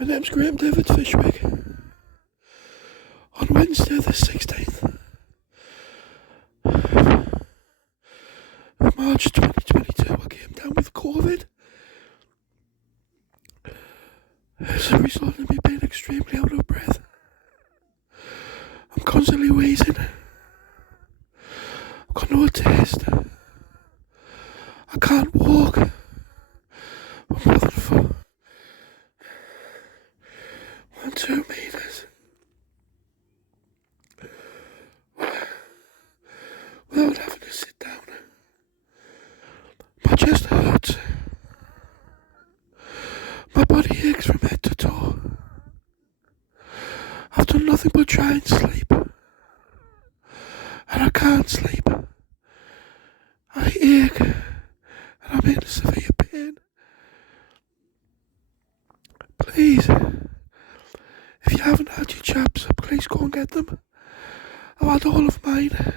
My name's Graham David Fishwick. On Wednesday the 16th of March 2022, I came down with COVID. As a result of me being extremely out of breath, I'm constantly wheezing. I've got no taste. I can't walk. I'm more than 2 meters without having to sit down. My chest hurts. My body aches from head to toe. I've done nothing but try and sleep, and I can't sleep. I ache, and I'm in severe pain. Please, if you haven't had your jabs, please go and get them. I've had all of mine.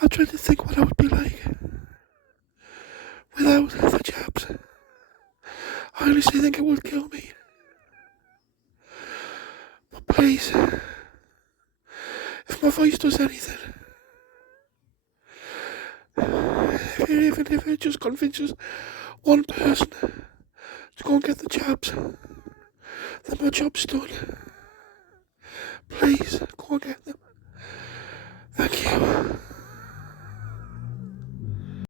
I'm trying to think what I would be like without the jabs. I honestly think it would kill me. But please, if my voice does anything, even if it just convinces one person to go and get the jabs, then my job's done. Please, go and get them. Thank you.